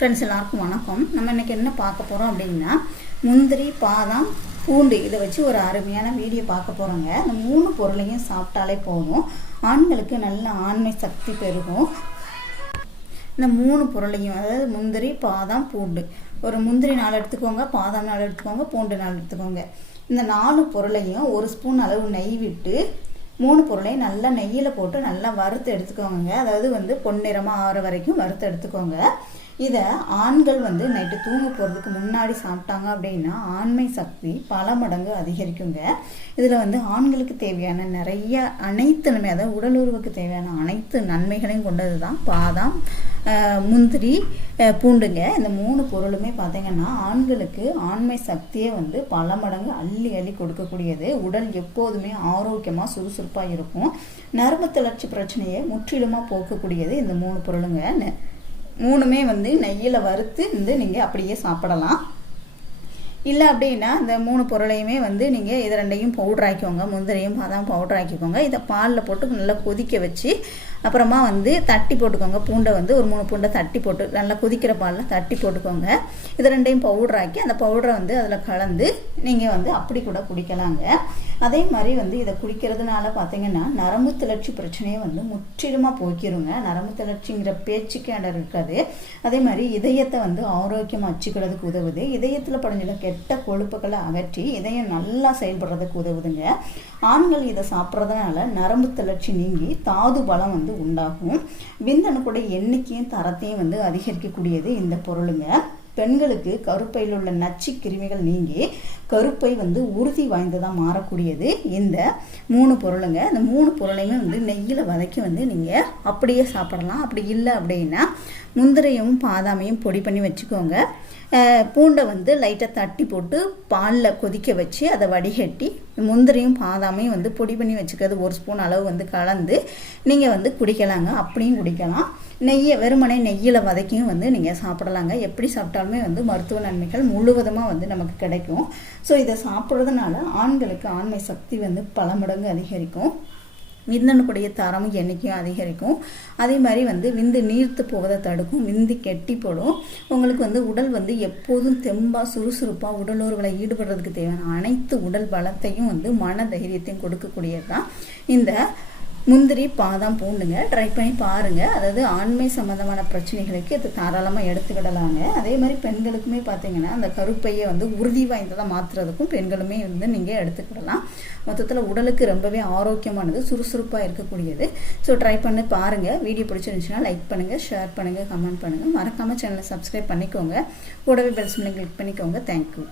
Friends எல்லாருக்கும் வணக்கம். நம்ம இன்றைக்கி என்ன பார்க்க போகிறோம் அப்படின்னா முந்திரி பாதாம் பூண்டு இதை வச்சு ஒரு அருமையான வீடியோ பார்க்க போகிறோங்க இந்த மூணு பொருளையும் சாப்பிட்டாலே போதும். ஆண்களுக்கு நல்ல ஆண்மை சக்தி பெருகும். இந்த மூணு பொருளையும் அதாவது முந்திரி பாதாம் பூண்டு. ஒரு முந்திரி நாள் எடுத்துக்கோங்க பாதாம் நாள் எடுத்துக்கோங்க பூண்டு நாள் எடுத்துக்கோங்க. இந்த நாலு பொருளையும் ஒரு ஸ்பூன் அளவு நெய் விட்டு மூணு பொருளையும் நல்லா நெய்யில் போட்டு நல்லா வறுத்து எடுத்துக்கோங்க அதாவது வந்து பொன்னிறமாக ஆற வரைக்கும் வறுத்து எடுத்துக்கோங்க. இதை ஆண்கள் வந்து நைட்டு தூங்க போகிறதுக்கு முன்னாடி சாப்பிட்டாங்க அப்படின்னா ஆண்மை சக்தி பல மடங்கு அதிகரிக்குங்க. இதில் வந்து ஆண்களுக்கு தேவையான நிறைய அனைத்து நன்மை அதாவது உடலுறவுக்கு தேவையான அனைத்து நன்மைகளையும் கொண்டது தான் பாதாம் முந்திரி பூண்டுங்க. இந்த மூணு பொருளுமே பார்த்தீங்கன்னா ஆண்களுக்கு ஆண்மை சக்தியை வந்து பல மடங்கு அள்ளி அள்ளி கொடுக்கக்கூடியது. உடல் எப்போதுமே ஆரோக்கியமாக சுறுசுறுப்பாக இருக்கும். நரம்பு தளர்ச்சி பிரச்சனையை முற்றிலுமாக போக்கக்கூடியது இந்த மூணு பொருளுங்க. நெ- மூணுமே வந்து நெய்யில் வறுத்து வந்து நீங்கள் அப்படியே சாப்பிடலாம். இல்லை அப்படின்னா இந்த மூணு பொருளையுமே வந்து நீங்கள் இது ரெண்டையும் பவுடர் ஆக்கிக்கோங்க. பாதாம் பவுடர் ஆக்கிக்கோங்க. இதை பாலில் போட்டு நல்லா கொதிக்க வச்சு அப்புறமா வந்து தட்டி போட்டுக்கோங்க. பூண்டை வந்து ஒரு மூணு பூண்டை தட்டி போட்டு நல்லா கொதிக்கிற பாலில் தட்டி போட்டுக்கோங்க. இது ரெண்டையும் பவுடராக்கி அந்த பவுடரை வந்து அதில் கலந்து நீங்கள் வந்து அப்படி கூட குடிக்கலாங்க. அதே மாதிரி வந்து இதை குடிக்கிறதுனால பார்த்தீங்கன்னா நரம்பு தளர்ச்சி பிரச்சனையை வந்து முற்றிலுமாக போக்கிருங்க. நரம்பு தளர்ச்சிங்கிற பேச்சுக்கே இடம் இருக்காது. அதே மாதிரி இதயத்தை வந்து ஆரோக்கியமாக வச்சுக்கிறதுக்கு உதவுது. இதயத்தில் படிஞ்சுள்ள கெட்ட கொழுப்புகளை அகற்றி இதயம் நல்லா செயல்படுறதுக்கு உதவுதுங்க. ஆண்கள் இதை சாப்பிட்றதுனால நரம்பு தளர்ச்சி நீங்கி தாது பலம் வந்து உண்டாகும். விந்தணுக்களுடைய எண்ணிக்கையும் தரத்தையும் வந்து அதிகரிக்கக்கூடியது இந்த பொருளுங்க. பெண்களுக்கு கருப்பையில் உள்ள நச்சு கிருமிகள் நீங்கி கருப்பை வந்து உறுதி வாய்ந்ததாக மாறக்கூடியது. இந்த மூணு பொருளுங்க இந்த மூணு பொருளையுமே வந்து நெய்யில் வதக்கி வந்து நீங்கள் அப்படியே சாப்பிடலாம். அப்படி இல்லை அப்படின்னா முந்திரையும் பாதாமையும் பொடி பண்ணி வச்சுக்கோங்க. பூண்டை வந்து லைட்டாக தட்டி போட்டு பாலில் கொதிக்க வச்சு அதை வடிகட்டி முந்திரையும் பாதாமையும் வந்து பொடி பண்ணி வச்சுக்கிறது ஒரு ஸ்பூன் அளவு வந்து கலந்து நீங்கள் வந்து குடிக்கலாங்க. அப்படியும் குடிக்கலாம். நெய்யை வெறுமனே நெய்யில் வதக்கியும் வந்து நீங்கள் சாப்பிடலாங்க. எப்படி சாப்பிட்டாலுமே வந்து மருத்துவ நன்மைகள் முழுவதுமாக வந்து நமக்கு கிடைக்கும். ஸோ இதை சாப்பிட்றதுனால ஆண்களுக்கு ஆண்மை சக்தி வந்து பல மடங்கு அதிகரிக்கும். விந்தணுக்குடைய தரமும் எண்ணிக்கையும் அதிகரிக்கும். அதே மாதிரி வந்து விந்து நீர்த்து போவதை தடுக்கும் விந்து கெட்டி போடும். உங்களுக்கு வந்து உடல் வந்து எப்போதும் தெம்பாக சுறுசுறுப்பாக உடலுறவில் ஈடுபடுறதுக்கு தேவையான அனைத்து உடல் பலத்தையும் வந்து மன தைரியத்தையும் கொடுக்கக்கூடியது தான் இந்த முந்திரி பாதாம் பூண்டுங்க. ட்ரை பண்ணி பாருங்கள் அதாவது ஆண்மை சம்மந்தமான பிரச்சனைகளுக்கு இது தாராளமாக எடுத்துக்கிடலாங்க. அதே மாதிரி பெண்களுக்குமே பார்த்தீங்கன்னா அந்த கருப்பையை வந்து உறுதி வாய்ந்ததாக மாற்றுறதுக்கும் பெண்களுமே வந்து நீங்கள் எடுத்துக்கிடலாம். மொத்தத்தில் உடலுக்கு ரொம்பவே ஆரோக்கியமானது சுறுசுறுப்பாக இருக்கக்கூடியது. ஸோ ட்ரை பண்ணி பாருங்கள் வீடியோ பிடிச்சிருந்துச்சுன்னா லைக் பண்ணுங்கள் ஷேர் பண்ணுங்கள் கமெண்ட் பண்ணுங்கள் மறக்காமல் சேனலை சப்ஸ்கிரைப் பண்ணிக்கோங்க. கூடவே பெல்ஸ் சிம்லை கிளிக் பண்ணிக்கோங்க. Thank you